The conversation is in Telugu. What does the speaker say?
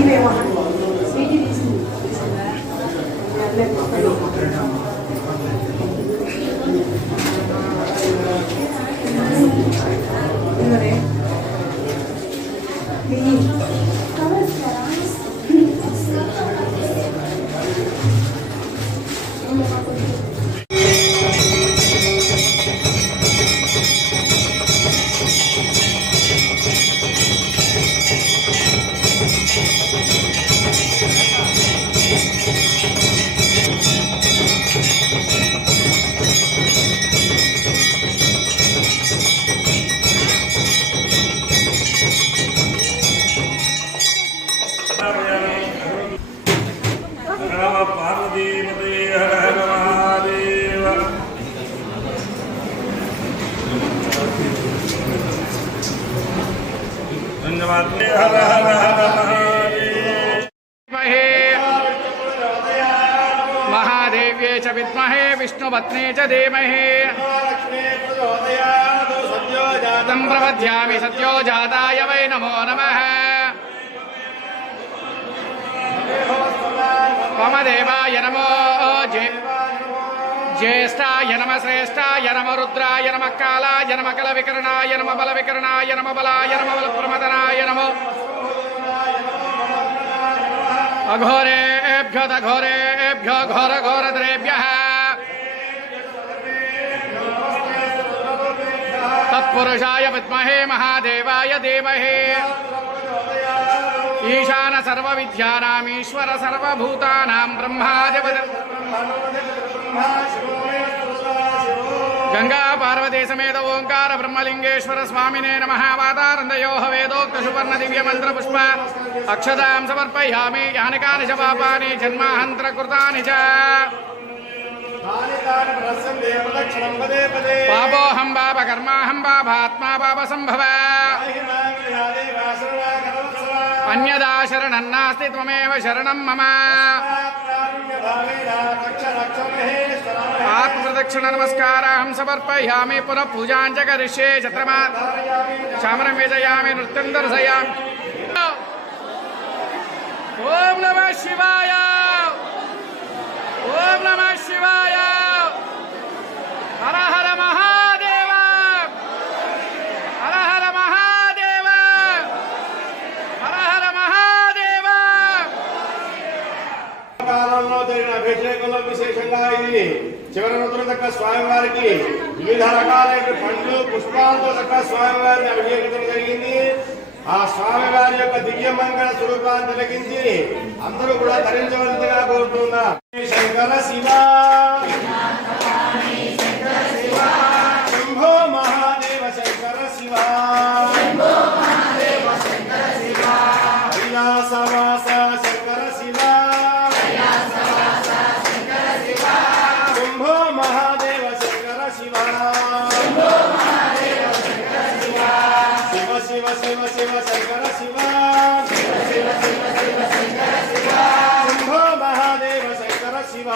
ఇవేమో महादेव्ये च विद्महे विष्णुपत्ने च धीमहि तं प्रपद्यामि सत्यो जाताय वै नमो नमः। वामदेवाय नमो ज्येष्ठाय नमः श्रेष्ठाय नमः रुद्राय नमः कालाय नमः कलविकरणाय नमः बलविकरणाय नमः बलाय नमः बलप्रमदनाय नमः अघोरेभ्यो दघोरेभ्यो घोरघोरधरेभ्यः तत्पुरुषाय विद्महे महादेवाय धीमहि ईशान सर्वविद्यानाम् ईश्वर सर्वभूतानां ब्रह्माधिपति गंगा पार्वती समेत ओंकार ब्रह्मलिंगेश्वर स्वामिने नमः। वातारंदयोः वेदोक्त सुवर्ण दिव्य मंत्र पुष्प अक्षतां समर्पयामि। यानि कानि च पापानि जन्मान्तర कृतानि च पापोऽहं पाप कर्माहं पापात्मा पाप संभव अन्यदा शरणं नास्ति त्वमेव शरणं मम। आत्मप्रदक्षिण नमस्काराहं समर्पयामि। पुनः पूजां च करिष्ये। छत्रमा चामरं वेदयामि नृत्यं दर्शयामि। ओम नमः शिवाय ओम नमः शिवाय हर हर महादेव हर हर महादेव हर हर महादेव। కాలంలో జరిగిన అభిషేకంలో విశేషంగా ఇది చివరి రోజున దక్క స్వామివారికి వివిధ రకాలైన పండ్లు పుష్పాలతో దక్క స్వామివారిని అభిషేకించడం జరిగింది. ఆ స్వామివారి యొక్క దివ్య మంగళ స్వరూపాన్ని తిలకించి అందరూ కూడా ధరించవలసిందిగా కోరుతున్నా. శంకర శివ శంభో మహాదేవ శంకర శివ కైలాసవాస శంకర శివ శంభో మహాదేవ శంకర శివ శివ శివ శివ శంకర శివ శంభో మహాదేవ శంకర శివ